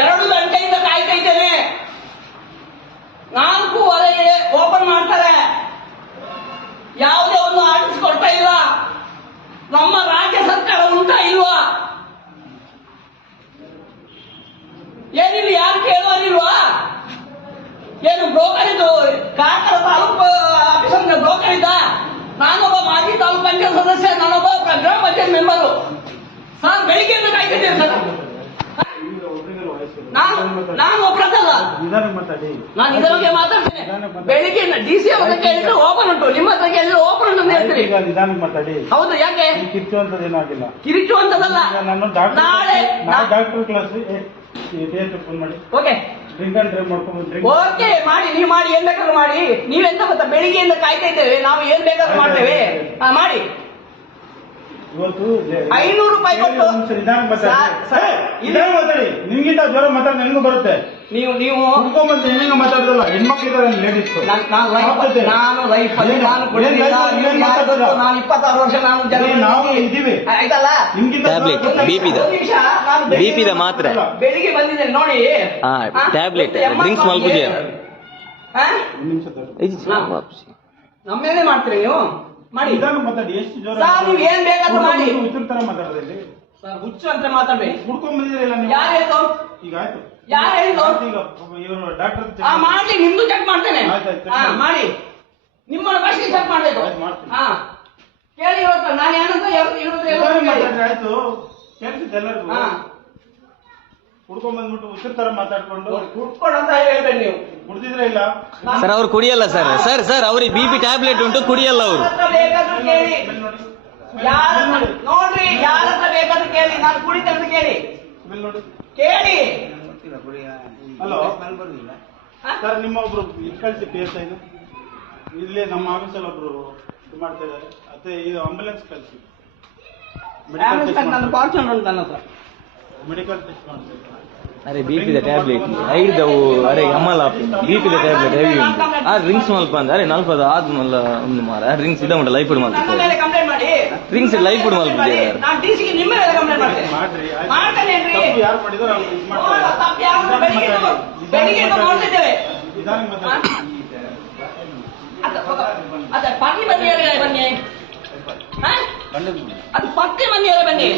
ಎರಡು ಗಂಟೆಯಿಂದ ಕಾಯ್ತಾ ಇದ್ದೇನೆ ನಾಲ್ಕೂವರೆಗೆ ಓಪನ್ ಮಾಡ್ತಾರೆ. ಯಾವುದೇ ಒಂದು ಆರ್ಡರ್ಸ್ ಕೊಡ್ತಾ ಇಲ್ಲ. ನಮ್ಮ ರಾಜ್ಯ ಸರ್ಕಾರ ಉಂಟಾ ಇಲ್ವಾ? ಏನಿಲ್ಲ ಯಾರು ಕೇಳುವರಿಲ್ವಾ ಏನು ಬ್ರೋಕರ್ ಇದು ನಾನು ನಾನು ಮಾತಾಡಿ. ನಾನು ಇದರ ಬಗ್ಗೆ ಮಾತಾಡ್ತೇನೆ ಬೆಳಿಗ್ಗೆ ಡಿ ಸಿ ಅವರ ಕೇಳಿದ್ರೆ ಓಪನ್ ಉಂಟು. ನಿಮ್ಮ ಹತ್ರ ಕೇಳಿದ್ರೆ ಓಪನ್ ಉಂಟು ಅಂತ ಹೇಳ್ತೀರಿ. ಮಾತಾಡಿ. ಹೌದು ಯಾಕೆ? ಅಂತ ಏನಾಗಿಲ್ಲ ಕಿರಿಚು ಅಂತದಲ್ಲ. ನಾನು ಡಾಕ್ಟರ್ ನಾಳೆ ಡಾಕ್ಟರ್ ಕ್ಲಾಸ್ ಫೋನ್ ಮಾಡಿ. ಓಕೆ ಓಕೆ ಮಾಡಿ. ನೀವು ಮಾಡಿ ಏನ್ ಬೇಕಾದ್ರೂ ಮಾಡಿ. ನೀವೆಂತ ಗೊತ್ತಾ? ಬೆಳಿಗ್ಗೆಯಿಂದ ಕಾಯ್ತಾ ಇದ್ದೇವೆ ನಾವು ಏನ್ ಬೇಕಾದ್ರೂ ಮಾಡ್ತೇವೆ. ಮಾಡಿ. ಇವತ್ತು ಐನೂರು ರೂಪಾಯಿ ಕೊಟ್ಟು- ಮಾತಾಡಿ. ನಿಮ್ಗಿಂತ ಜ್ವರ ಮಾತಾಡಿ ನನಗೂ ಬರುತ್ತೆ. ನೀವು ನೀವು ಕುಡ್ಕೊಂಬಂದು ಹೆಂಗ ಮಾತಾಡೋದಲ್ಲ ಹೆಣ್ಮಕ್ಳು ಇದಾರೆ ಲೇಡೀಸ್ ನಾನು ಲೈಫ್ ನಾನು ಲೈಫ್ ಅಲ್ಲಿ ನಾನು ಕುಡಿದಿಲ್ಲ, ನೀವು ಯಾರು ಗೊತ್ತು? ನಾನು ಇಪ್ಪತ್ತಾರು ವರ್ಷ ನಾನು ಜನ ನಾವು ಇದೀವಿ ಆಯ್ತಲ್ಲ? ನಿಮ್ಗಿಂತ Tablet, ಜ್ವರ ಒಂದು BP ದ. ಒಂದು ನಿಮಿಷ, ನಾನು ಬೆಳಿಗ್ಗೆ BP ದ ಮಾತ್ರೆ. ಬೆಳಿಗ್ಗೆ ಬಂದಿದ್ದೇನೆ ನೋಡಿ. ಟ್ಯಾಬ್ಲೆಟ್ ಡ್ರಿಂಕ್ಸ್ ಮಲ್ಗುದಿಯ. ನಮ್ಮೇಲೆ ಮಾಡ್ತೀರಿ ನೀವು? ಮಾಡಿ. ನಿಧಾನ ಮಾತಾಡಿ ಎಷ್ಟು ಸರ್, ನೀವು ಏನ್ ಬೇಕಾದ್ರೂ ಮಾಡಿ. ಉತ್ತರ ತರ ಸರ್, ಹುಚ್ಚು ಅಂತ ಮಾತಾಡ್ಬೇಡಿ. ಹುಡ್ಕೊಂಡ್ ಬಂದಿದ್ದೀರಲ್ಲ ನೀವು? ಯಾರು ಈಗ ಆಯ್ತು. ಯಾರು ಹೇಳಿದ್ರು ಈಗ ಇವರು ಡಾಕ್ಟರ್ ಹಾ ಮಾಡ್ಲಿ ನಿಮ್ದು ಚೆಕ್ ಮಾಡ್ತೇನೆ. ಹಾ ಮಾಡಿ. ನಿಮ್ಮ ಫಸ್ಟ್ ಚೆಕ್ ಮಾಡ್ಬೇಕು. ಹಾ ಕೇಳಿ ಇವತ್ತು ನಾನು ಏನಂತ ಎಲ್ಲರೂ ಆಯ್ತು. ಕೇಳ್ತಿದ್ದೆ ಎಲ್ಲರಿಗೂ. ಹಾ ಕುಡ್ಕೊಂಡ್ ಬಂದ್ಬಿಟ್ಟು ಉಸಿರು ತರ ಮಾತಾಡ್ಕೊಂಡು ಕುಡ್ಕೊಂಡು ಅಂತ ಹೇಳ್ಬೇಡಿ ನೀವು. ಕುಡ್ದಿದ್ರೆ ಇಲ್ಲ? ಸರ್ ಅವ್ರು ಕುಡಿಯಲ್ಲ ಸರ್. ಸರ್ ಸರ್ ಅವ್ರಿಗೆ ಬಿ ಪಿ ಟ್ಯಾಬ್ಲೆಟ್ ಉಂಟು ಕುಡಿಯಲ್ಲ ಅವರು. ನೋಡ್ರಿ ಯಾರ ಹತ್ರ ಬೇಕಾದ್ರೂ ಕೇಳಿ. ನಾನು ಕುಡಿತೇನೆ ಅಂತ ಕೇಳಿ. ಕೇಳಿ. ಹಲೋ? ಸರ್ ನಿಮ್ಮ ಒಬ್ರು ಇದು ಕಳಿಸಿ ಪಿ ಎಸ್ ಐದು ಇಲ್ಲಿ ನಮ್ಮ ಆಫೀಸಲ್ಲಿ ಒಬ್ರು ಇದು ಮಾಡ್ತಾ ಇದ್ದಾರೆ. ಮತ್ತೆ ಇದು ಆಂಬುಲೆನ್ಸ್ ಕಳಿಸಿ. ನನ್ನ ಫಾರ್ಚುನರ್ ಉಂಟು ನನ್ನ ಹತ್ರ ಮೆಡಿಕಲ್ ಟೆಸ್ಟ್ ಮಾಡ್ತಾ ಇದ್ದಾರೆ ಅರೆ ಬಿ ಪಿ ದ ಟ್ಯಾಬ್ಲೆಟ್ ಐದವು ಅರೆ ಅಮ್ಮಲ B P the tablet heavy ಉಂಟು ಆ ಡ್ರಿಂಕ್ಸ್ ಮಲ್ಪ ಅಂದ ಅರೆ ನಲ್ಪದ ಆದ್ ಮಲ್ಲ ಒಂದು ಮಾರ ಡ್ರಿಂಕ್ಸ್ ಇದ ಉಂಟು ಲೈಫ್ ನನ್ನ ಮಾಡ್ತಾರೆ ಮೇಲೆ ಕಂಪ್ಲೇಂಟ್ ಮಾಡಿ Drinks life ಬಿಡು ಮಲ್ಪು ಮಾಡಿ. ಇದ್ದಾರೆ. ನಾನು ಡಿ ಸಿಗೆ ನಿಮ್ಮ ಮೇಲೆ ಕಂಪ್ಲೇಂಟ್ ಮಾಡ್ತೇನೆ ಮಾಡ್ರಿ ಆಯ್ತು. ಮಾಡ್ತೇನೇನ್ರಿ? ತಪ್ಪು ಯಾರು ಮಾಡಿದ್ರು ಅವ್ರು ಇದು ನೋಡುವ, ಮಾಡ್ತಾರೆ ತಪ್ಪು ಯಾರು ಮಾಡಿದ್ರು? ಬೆಳಿಗ್ಗೆ ಎದ್ದು- ಬೆಳಿಗ್ಗೆ ಎದ್ದು ನೋಡ್ತಿದ್ದೇವೆ ನಿಧಾನಕ್ಕೆ ಹಾ? ಮಾತಾಡಿ ಅದ ಅದ ಪಕ್ಕಿ ಬನ್ನಿ ಬನ್ನಿ ಹಾ? ಅದು ಪಕ್ಕಿ ಬನ್ನಿ ಬನ್ನಿ